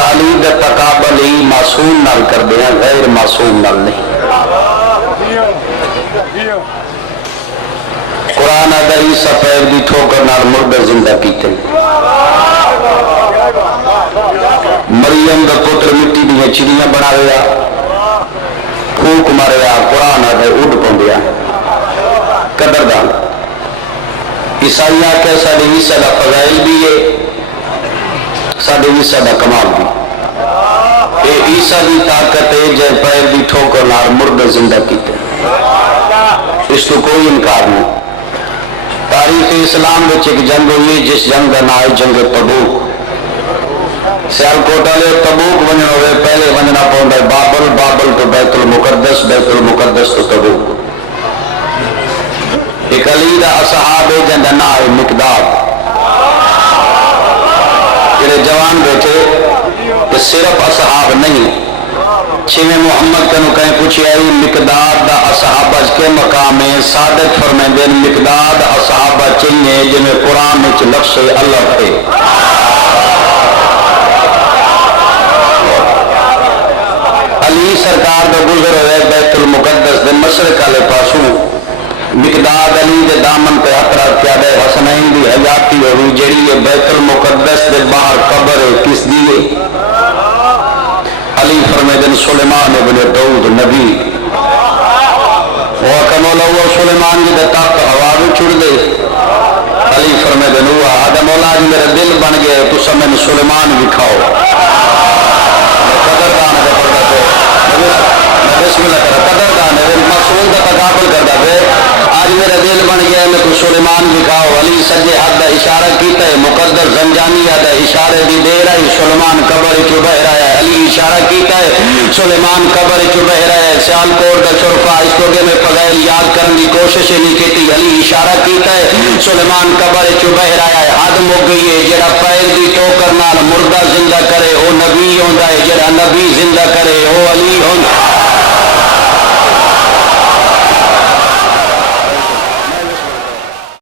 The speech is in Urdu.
علی دے تقابل ہی معصوم نال کر دیا، غیر معصوم نال نہیں۔ قرآن آدھا عیسیٰ پیر دی ٹھوکر نال مردہ زندہ کیتے، مریم دا پتر مٹی دیا چڑیاں بنا رہا، پھوک ماریا، قرآن آدھا اڈ پوندیا۔ قدردان عیسائیہ کہ ساڑھے عیسیٰ دا فضائل بھی ہے، ساڑھے عیسیٰ دا کمال بھی۔ اے عیسیٰ دی طاقت ہے جے پیر دی ٹھوکر نال مردہ زندہ کیتے، اس تو کوئی انکار نہیں۔ تاریخ اسلام وچ ایک جنگ ہوئی جس جنگ کا نام ہے جنگ تبوک۔ سیالکوٹ والے تبوک ونجنا ہوئے، پہلے ونجنا پوندا بابل، بابل تو بیت المقدس، بیت المقدس تو تبوک۔ ایک علی دا اصحاب ہے جنگ کا نام ہے مقداد، جڑے جوان بیٹھے کہ صرف اصحاب نہیں، چھویں محمد کنو کہیں پوچھے آئی مقداد دا اصحابہ کے مقام ہے، صادق فرمیندے مقداد اصحابہ چاہیے جنہیں قرآن میں لفظ اللہ تھے۔ علی سرکار دا گزر ہوئے بیت المقدس دے مشرق والے پاسوں، مقداد علی دے دامن پہ اطرا کیا دے حسنین دی حیاتی ہوئی جڑی ہے بیت المقدس دے باہر قبر ہے کس دیئے؟ علی فرمیدن سلیمان ابن داؤد نبی، وہ مولا ہوا سلیمان جی دے تخت ہوا بھی چھڑ دے، علی فرمیدن ہوا آدھا مولا جی میرے دل بن گئے تو سمیں سلیمان بھی کھاؤ۔ قدردان ہے پڑھتا تھے، بسم اللہ کرا قدردان ہے معصوم کا تقابل کرتا تھے، آج میرا دل بن گیا میں تو سلیمان بھی کھاؤ۔ علی سجے ہاتھ دا اشارہ کیتا ہے، مقدر زنجانی دا اشارے دی دے رہا ہے، سلیمان قبر چ بہ رہا ہے، علی اشارہ کیتا ہے سلیمان قبر چ بہ رہا ہے۔ سیالکوٹ دا شرفا اس کو میں فضائل یاد کرنے کی کوشش نہیں کی، علی اشارہ کیتا ہے سلیمان قبر چ بہ رہا ہے۔ حد مک گئی ہے، جڑا پیر دی ٹوکر نال مردہ زندہ کرے وہ نبی ہوندا ہے، جڑا نبی زندہ کرے وہ علی ہوندا ہے۔